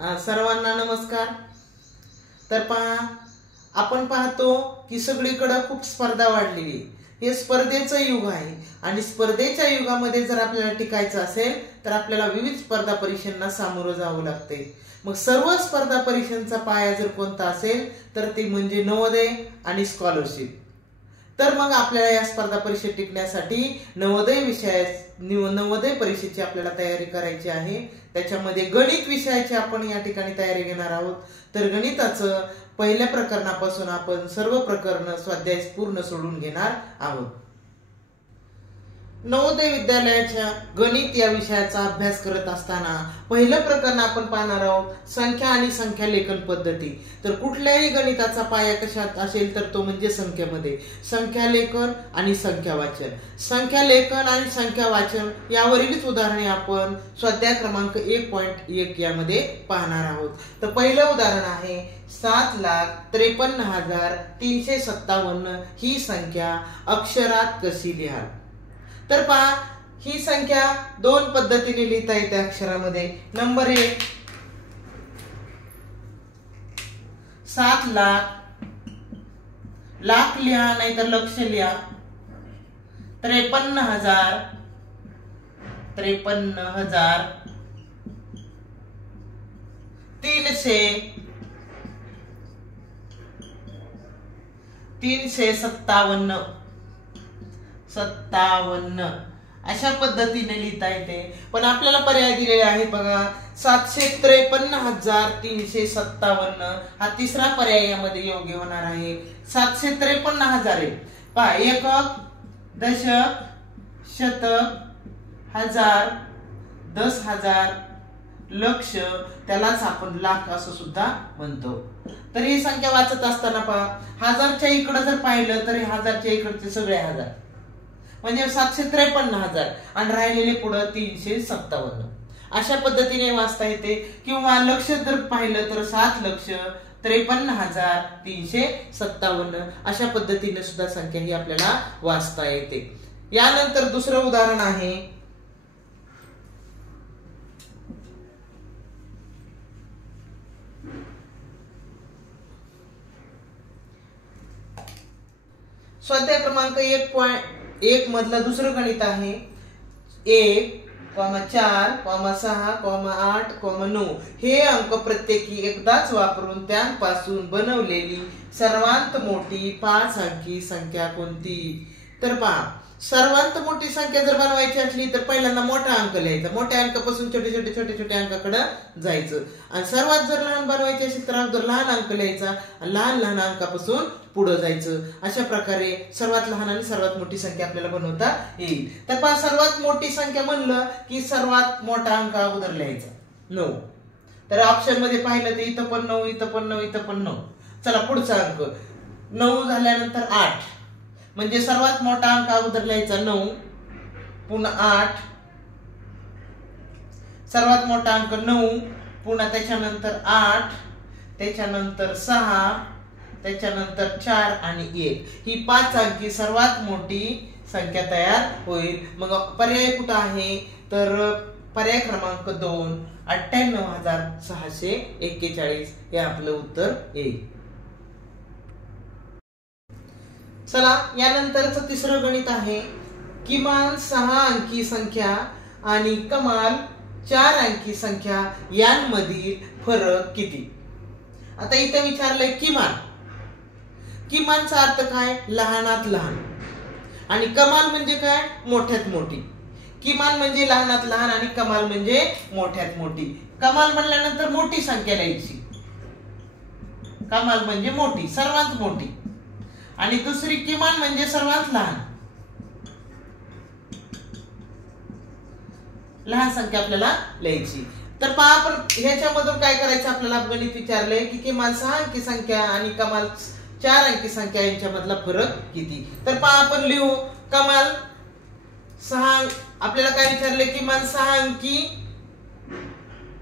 सर्वांना नमस्कार। तर पहा, आपण पाहतो की सगळीकडे खूप स्पर्धा वाढलेली आहे। हे स्पर्धेचं युग आहे आणि स्पर्धेच्या युगामध्ये जर आपल्याला टिकायचं असेल तर आपल्याला विविध स्पर्धा परीक्षांना सामोरं जावं लागते। मग सर्व स्पर्धा परीक्षांचा पाया जर कोणता असेल तर ते म्हणजे नवोदय आणि स्कॉलरशिप। तर मग आपल्याला या स्पर्धा परीक्षेत टिकण्यासाठी नवोदय परीक्षेची आपल्याला तयारी करायची आहे। त्याच्यामध्ये गणित विषयाची आपण या ठिकाणी तयारी घेणार आहोत। तर गणिताचं पहिल्या प्रकरणापासून आपण सर्व प्रकरण स्वाध्याय पूर्ण सोडून घेणार आहोत। नवोदय विद्यालयाच्या गणित या विषयाचा अभ्यास करत असताना पहिलं प्रकरण आपण पाहणार आहोत संख्या आणि संख्या लेखन पद्धती। तर कुठल्याही गणिताचा पाया कशात असेल तर तो म्हणजे संख्येमध्ये संख्या लेखन आणि संख्या वाचन। संख्या लेखन आणि संख्या वाचन यावरीलच उदाहरणे आपण स्वाध्याय क्रमांक 1.1 यामध्ये पाहणार आहोत। तर पहिलं उदाहरण आहे 7,53,357 ही संख्या अक्षरात कशी लिहाल। तर पहा, ही संख्या दोन पद्धतीने लिहिता येते अक्षरामध्ये। नंबर 1 7 लाख, लाख लिहा नाहीतर लक्ष लिहा। 53,000, 53,000, 357, 57 अशा पद्धतीने लिहिता येते। पण आपल्याला पर्याय दिलेले आहेत बघा, 753,357 हा तिसरा पर्याय यामध्ये योग्य होणार आहे। 753,000 पहा, एकक, दशक, शतक, हजार, 10,000, लक्ष, त्यालाच आपण लाख असं सुद्धा म्हणतो। तर ही संख्या वाचत असताना पहा, हजारच्या इकडे जर पाहिलं तर हजारच्या इकडचे सगळे हजार म्हणजे 753,000 आणि राहिलेले पुढे 357 अशा पद्धतीने वाचता येते। किंवा लक्ष जर पाहिलं तर 7,53,357 अशा पद्धतीने सुद्धा संख्या ही आपल्याला वाचता येते। यानंतर दुसरं उदाहरण आहे स्वाध्याय क्रमांक 1.1 मधलं दुसरं गणित आहे 1,4,6,8,9 हे अंक प्रत्येकी एकदाच वापरून त्यांपासून बनवलेली सर्वात मोठी 5 अंकी संख्या कोणती। तर पहा, सर्वात मोठी संख्या जर बनवायची असली तर पहिल्यांदा मोठा अंक लिहायचा, मोठ्या अंकापासून छोटे छोटे अंकाकडे जायचं। आणि सर्वात जर लहान बनवायची असेल तर अगोदर लहान अंक लिहायचा आणि लहान अंकापासून पुढे जायचं। अशा प्रकारे सर्वात लहान आणि सर्वात मोठी संख्या आपल्याला बनवता येईल। तर पहा, सर्वात मोठी संख्या म्हणलं की सर्वात मोठा अंक अगोदर लिहायचा 9। तर ऑप्शन मध्ये पाहिलं तर इथं पण 9, इथं पण 9, इथं पण 9। चला पुढचा अंक 9 झाल्यानंतर 8 म्हणजे सर्वात मोठा अंक अगोदर लिहायचा 9, पुन्हा 8, सर्वात मोठा अंक 9, पुन्हा त्याच्यानंतर 8, त्याच्यानंतर 6, त्याच्यानंतर 4 आणि 1 ही 5 अंकी सर्वात मोठी संख्या तयार होईल। मग पर्याय कुठे आहे तर पर्याय क्रमांक 2 98,641 हे आपलं उत्तर येईल। चला, यानंतरचं तिसरं गणित आहे किमान 6 अंकी संख्या आणि कमाल 4 अंकी संख्या यांमधील फरक किती। आता इथे विचारलंय किमान, किमानचा अर्थ काय, लहानात लहान, आणि कमाल म्हणजे काय, मोठ्यात मोठी। किमान म्हणजे लहानात लहान आणि कमाल म्हणजे मोठ्यात मोठी। कमाल म्हणल्यानंतर मोठी संख्या लिहायची, कमाल म्हणजे मोठी, सर्वात मोठी, आणि दुसरी किमान म्हणजे सर्वात लहान, लहान संख्या आपल्याला लिहायची। तर पहा, आपण ह्याच्यामधून काय करायचं, आपल्याला गणित विचारलंय की किमान 6 अंकी संख्या आणि कमाल 4 अंकी संख्या यांच्यामधला फरक किती। तर पहा, आपण लिहू कमाल 6, आपल्याला काय विचारले, किमान 6 अंकी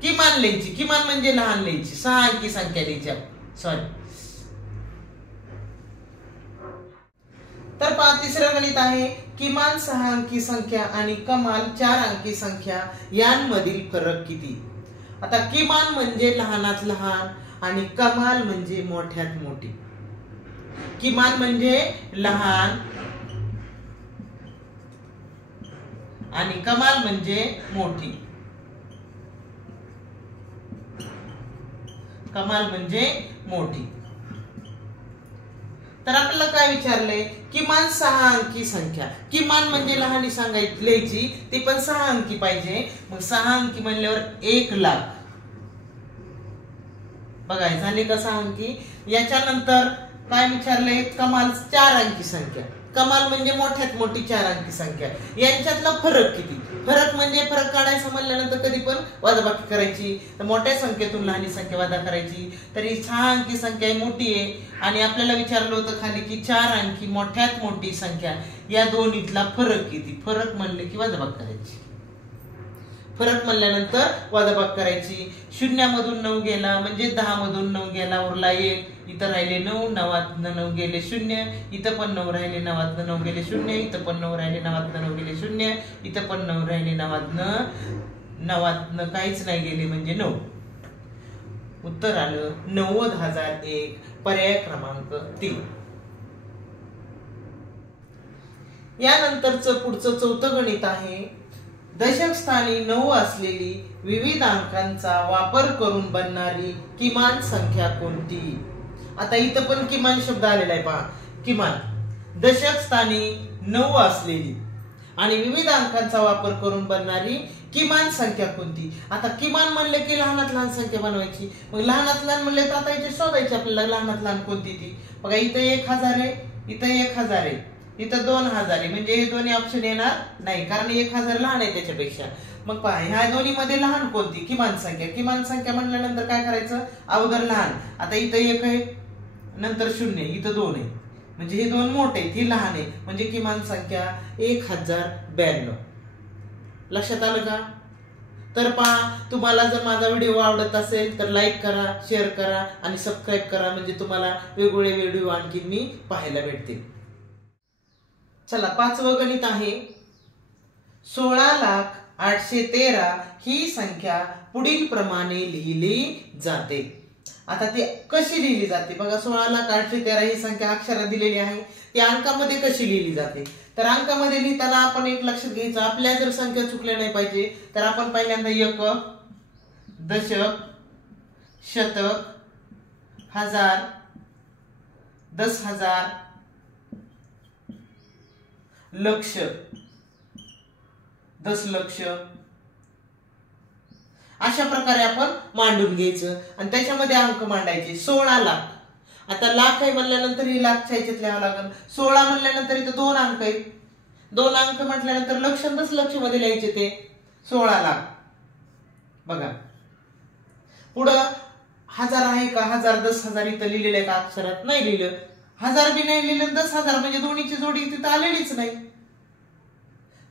किमान लिहायची, किमान म्हणजे लहान लिहायची, 6 अंकी संख्या लिहायची, सॉरी। तर पहा, तिसरं गणित आहे किमान 6 अंकी संख्या आणि कमाल 4 अंकी संख्या यांमधील फरक किती। आता किमान म्हणजे लहानात लहान आणि कमाल म्हणजे मोठ्यात मोठी. किमान म्हणजे लहान आणि कमाल म्हणजे मोठी. कमाल म्हणजे मोठी. तर आपल्याला काय विचारलंय? किमान 6 अंकी संख्या. किमान म्हणजे लहानी सांगायची लिहायची, ती पण 6 अंकी पाहिजे. मग 6 अंकी म्हणल्यावर 1 लाख. बघा झाले का 6 अंकी. याच्यानंतर काय विचारलंय? कमाल 4 अंकी संख्या. कमाल म्हणजे मोठ्यात मोठी 4 अंकी संख्या. यांच्यातला फरक किती? फरक म्हणजे फरक काढायचं म्हणल्यानंतर कधी पण वजाबाकी करायची. तर मोठ्या संख्येतून लहानी संख्या वजा करायची. तर ही 6 अंकी संख्या मोठी आहे आणि आपल्याला विचारलं होतं खाली की 4 अंकी मोठ्यात मोठी संख्या या दोन्हीतला फरक किती? फरक म्हणले की वजाबाकी करायची. फरक म्हणल्यानंतर वजाबाकी करायची. 0 मधून 9 गेला म्हणजे 10 मधून 9 गेला, उरला 1. इथं राहिले 9, 9 9 गेले 0. इथं पण 9 राहिले, 9 9 गेले 0. इथं पण 9 राहिले, 9 9 गेले 0. इथं पण 9 राहिले, 9 काहीच नाही गेले म्हणजे 9. उत्तर आलं 90,001. पर्याय क्रमांक 3. यानंतरचं पुढचं चौथं गणित आहे. दशक स्थानी 9 असलेली विविध अंकांचा वापर करून बनणारी किमान संख्या कोणती? आता इथं पण किमान शब्द आलेला आहे पहा. किमान दशक स्थानी 9 असलेली आणि विविध अंकांचा वापर करून बनणारी किमान संख्या कोणती? आता किमान म्हणले की लहानात लहान संख्या बनवायची. मग लहानात लहान म्हणले तर आता इथे शोधायची आपल्याला लहानात लहान कोणती ती. बघा इथं 1000 आहे, इथं 1000 आहे, इथं 2000 आहे. म्हणजे हे दोन्ही ऑप्शन येणार नाही कारण 1000 लहान आहे त्याच्यापेक्षा. मग पहा ह्या दोन्ही मध्ये लहान कोणती? किमान संख्या. किमान संख्या म्हणल्यानंतर काय करायचं? अगोदर लहान. आता इथं 1 आहे, नंतर 0, इथं 2 आहे. म्हणजे हे 2 मोठे आहेत, ही लहान आहे. म्हणजे किमान संख्या 1092. लक्षात आलं का? तर पहा तुम्हाला जर माझा व्हिडिओ आवडत असेल तर लाईक करा, शेअर करा आणि सबस्क्राईब करा. म्हणजे तुम्हाला वेगवेगळे व्हिडिओ आणखी मी पाहायला भेटतील. चला 5वं गणित आहे. 16,813 ही संख्या पुढील प्रमाणे लिहिली जाते. आता ती कशी लिहिली जाते? बघा 16,813 ही संख्या अक्षरात दिलेली आहे. ती अंकामध्ये कशी लिहिली जाते? तर अंकामध्ये लिहिताना आपण एक लक्षात घ्यायचं, आपल्या जर संख्या चुकल्या नाही पाहिजे तर आपण पहिल्यांदा एकक, दशक, शतक, हजार, 10,000, लक्ष, दशलक्ष अशा प्रकारे आपण मांडून घ्यायचं आणि त्याच्यामध्ये अंक मांडायचे. 16 लाख. आता लाख आहे म्हणल्यानंतर ही लाखच्या ह्याच्यात लिहावं लागेल. 16 म्हणल्यानंतर इथं 2 अंक आहेत. 2 अंक म्हटल्यानंतर लक्ष दशलक्ष मध्ये लिहायचे ते 16 लाख. बघा पुढं हजार आहे का? 1000, 10,000 इथं लिहिलेलं आहे का अक्षरात? नाही लिहिलं. 1000 बी नाही लिहिलं, 10,000 म्हणजे दोन्हीची जोडी तिथं आलेलीच नाही.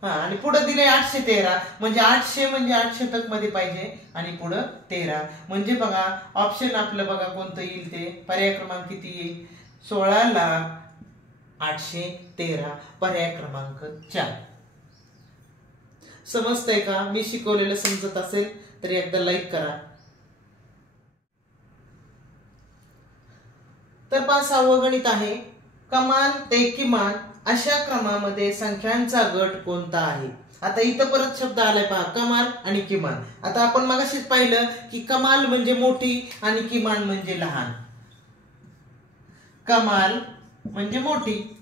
आणि पुढे दिले 813 म्हणजे 800 म्हणजे 8 शतक मध्ये पाहिजे आणि पुढे 13 म्हणजे बघा ऑप्शन आपलं बघा कोणतं येईल ते. पर्याय क्रमांक किती येईल? 16,813. पर्याय क्रमांक 4. समजतंय का? मी शिकवलेलं समजत असेल तर एकदा लाईक करा. तर 5वं गणित आहे. कमाल ते किमान अशा क्रमामध्ये संख्यांचा गट कोणता आहे? आता इथं परत शब्द आलाय पहा, कमाल आणि किमान. आता आपण मगाशीच पाहिलं की कमाल म्हणजे मोठी आणि किमान म्हणजे लहान. कमाल म्हणजे मोठी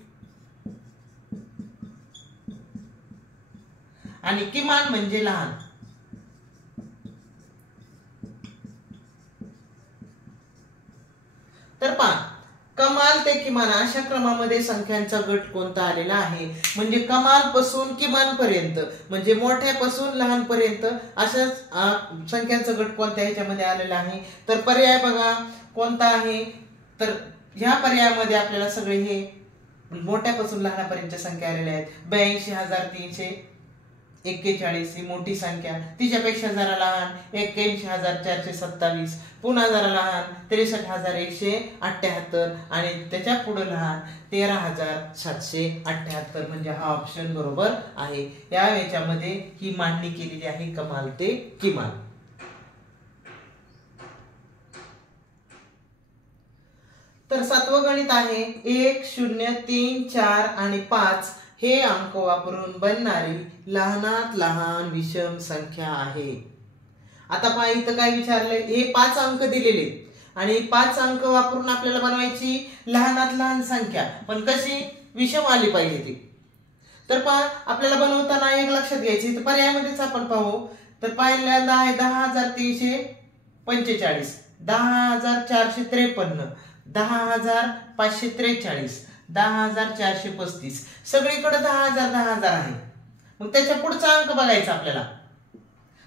आणि किमान म्हणजे लहान. तर पहा कमाल ते किमान अशा क्रमामध्ये संख्यांचा गट कोणता आलेला आहे? म्हणजे कमाल पासून किमान पर्यंत म्हणजे मोठ्यापासून लहान पर्यंत अशाच संख्यांचा गट कोणत्या ह्याच्यामध्ये आलेला आहे? तर पर्याय बघा कोणता आहे? तर ह्या पर्यायामध्ये आपल्याला सगळे हे मोठ्यापासून लहानापर्यंतच्या संख्या आलेल्या आहेत. 82,341 ही मोठी संख्या, तिच्यापेक्षा जरा लहान 81,427, पुन्हा जरा लहान 63,178 आणि त्याच्या पुढे लहान 13,778. म्हणजे हा ऑप्शन बरोबर आहे. या याच्यामध्ये ही मांडणी केलेली आहे कमाल ते किमान. सातवं गणित आहे 1 0 3 4 आणि 5 हे अंक वापरून बनणारी लहानात लहान विषम संख्या आहे. आता पहा इथं काय विचारलंय, हे 5 अंक दिलेले आणि 5 अंक वापरून आपल्याला बनवायची लहानात लहान संख्या, पण कशी विषम आली पाहिजे ती. तर पहा आपल्याला बनवताना एक लक्षात घ्यायची, तर पर्यायामध्येच आपण पाहू. तर पहिल्यांदा आहे 10,345, 10,453, 10,543, 10,435, सगळीकडे 10,000 आहे. मग त्याच्या पुढचा अंक बघायचा आपल्याला,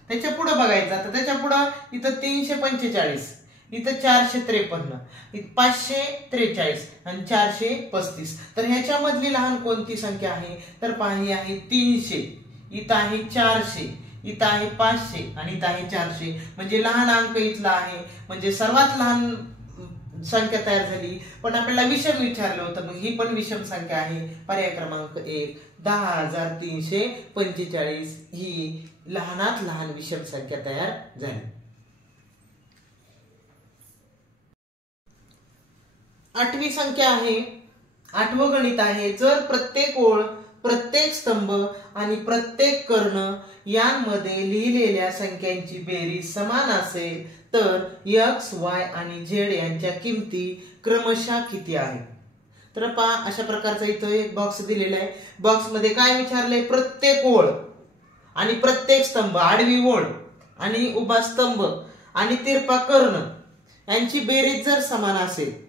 त्याच्या पुढे बघायचा. तर त्याच्या पुढे इथं 345, इथं 453, इथं 543 आणि 435. तर ह्याच्यामधली लहान कोणती संख्या आहे, तर पहा ही आहे 300, इथं आहे 400, इथं आहे 500 आणि इथं आहे 400. म्हणजे लहान अंक इथला आहे, म्हणजे सर्वात लहान संख्या तयार झाली. पण आपल्याला विषम विचारलं होतं, मग ही पण विषम संख्या आहे. पर्याय क्रमांक 1 10,345 ही लहानात लहान विषम संख्या तयार झाली. 8वी संख्या आहे, 8वं गणित आहे. जर प्रत्येक ओळ, प्रत्येक स्तंभ आणि प्रत्येक कर्ण यांमध्ये लिहिलेल्या संख्यांची बेरीज समान असेल तर x, y आणि z यांच्या किमती क्रमशः किती आहेत. तर पहा अशा प्रकारचा इथं एक बॉक्स दिलेला आहे. बॉक्स मध्ये काय विचारलंय, प्रत्येक ओळ आणि प्रत्येक स्तंभ, आडवी ओळ आणि उभा स्तंभ आणि तिरपा कर्ण यांची बेरीज जर समान असेल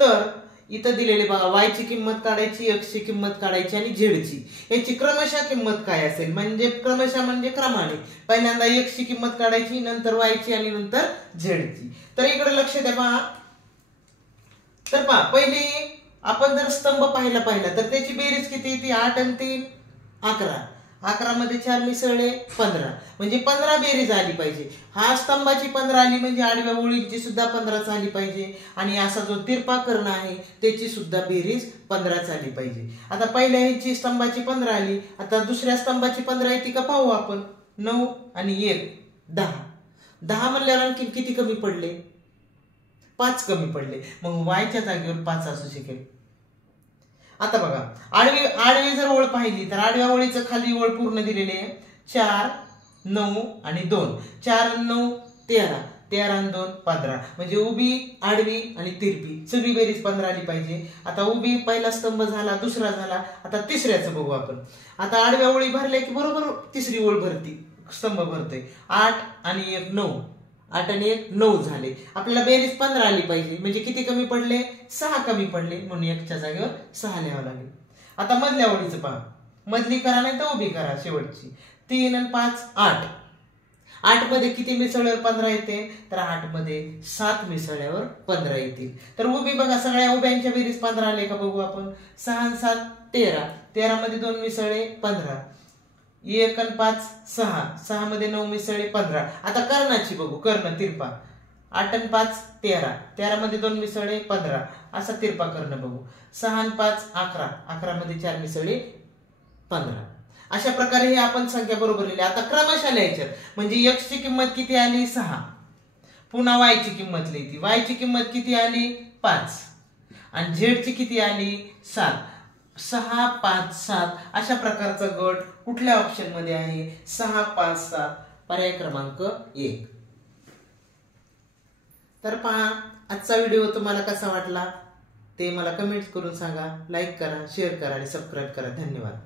तर इथं दिलेले बघा, y ची किंमत काढायची, x ची किंमत काढायची आणि z ची. याची क्रमशः किंमत काय असेल, म्हणजे क्रमशः म्हणजे क्रमाने. पहिल्यांदा x ची किंमत काढायची, नंतर y ची आणि नंतर z ची. तर इकडे लक्ष द्या पहा. तर पहा पहिले आपण जर स्तंभ पाहिला तर त्याची बेरीज किती येते, 8 आणि 3 11. 11 मध्ये 4 मिसळले 15, म्हणजे 15 बेरीज आली पाहिजे. हा स्तंभाची 15 आली म्हणजे आडव्या ओळीची सुद्धा 15 आली पाहिजे. आणि असा जो तिरपा कर्ण आहे त्याची सुद्धा बेरीज 15 आली पाहिजे. आता पहिल्या ह्याची स्तंभाची 15 आली, आता दुसऱ्या स्तंभाची 15 येते का पाहू आपण. 9 आणि 1 10. 10 म्हणल्यावर आणखी किती कमी पडले, 5 कमी पडले. मग वायच्या जागेवर 5 असू शकेल. आता बघा आडवी जर ओळ पाहिली तर आडव्या ओळीचं खाली ओळ पूर्ण दिलेली आहे. 4 9 आणि 2, 4 9 13, 13 आणि 2 15. म्हणजे उभी, आडवी आणि तिरपी सगळी बेरीज 15 आली पाहिजे. आता उभी पहिला स्तंभ झाला, दुसरा झाला, आता तिसऱ्याचं बघू आपण. आता आडव्या ओळी भरल्या की बरोबर तिसरी ओळ भरती, स्तंभ भरतोय. 8 आणि 1 9, 8 आणि 1 9 झाले. आपल्याला बेरीज 15 आली पाहिजे, म्हणजे किती कमी पडले, 6 कमी पडले. म्हणून 1 च्या जागेवर 6 लिहावं लागेल. आता मधल्या ओळीचं पहा, मधली करा नाही तर उभी करा शेवटची. 3 आणि 5 8. 8 मध्ये किती मिसळल्यावर 15 येते, तर 8 मध्ये 7 मिसळल्यावर 15 येतील. तर उभी बघा, सगळ्या उभ्यांच्या बेरीज 15 आले का बघू आपण. 6 आणि 7 13, 13 मध्ये 2 मिसळले 15, 1 आणि 5 6, 6 मध्ये 9 मिसळले 15. आता कर्णाची बघू, कर्ण तिरपा. 8 आणि 5 13, 13 मध्ये 2 मिसळले 15, असा तिरपा कर्ण बघू. 6 आणि 5 11, 11 मध्ये 4 मिसळले 15. अशा प्रकारे हे आपण संख्या बरोबर लिहिली. आता क्रमशः लिहायच्या, म्हणजे x ची किंमत किती आली 6, पुन्हा y ची किंमत लिहिली. y ची किंमत किती आली 5 आणि z ची किती आली 7. 6 5 7 अशा प्रकारचा गट कुठल्या ऑप्शन मध्ये आहे, 6 5 7, पर्याय क्रमांक 1. तर पहा आजचा व्हिडिओ तुम्हाला कसा वाटला ते मला कमेंट करून सांगा. लाईक करा, शेअर करा आणि सबस्क्राईब करा. धन्यवाद.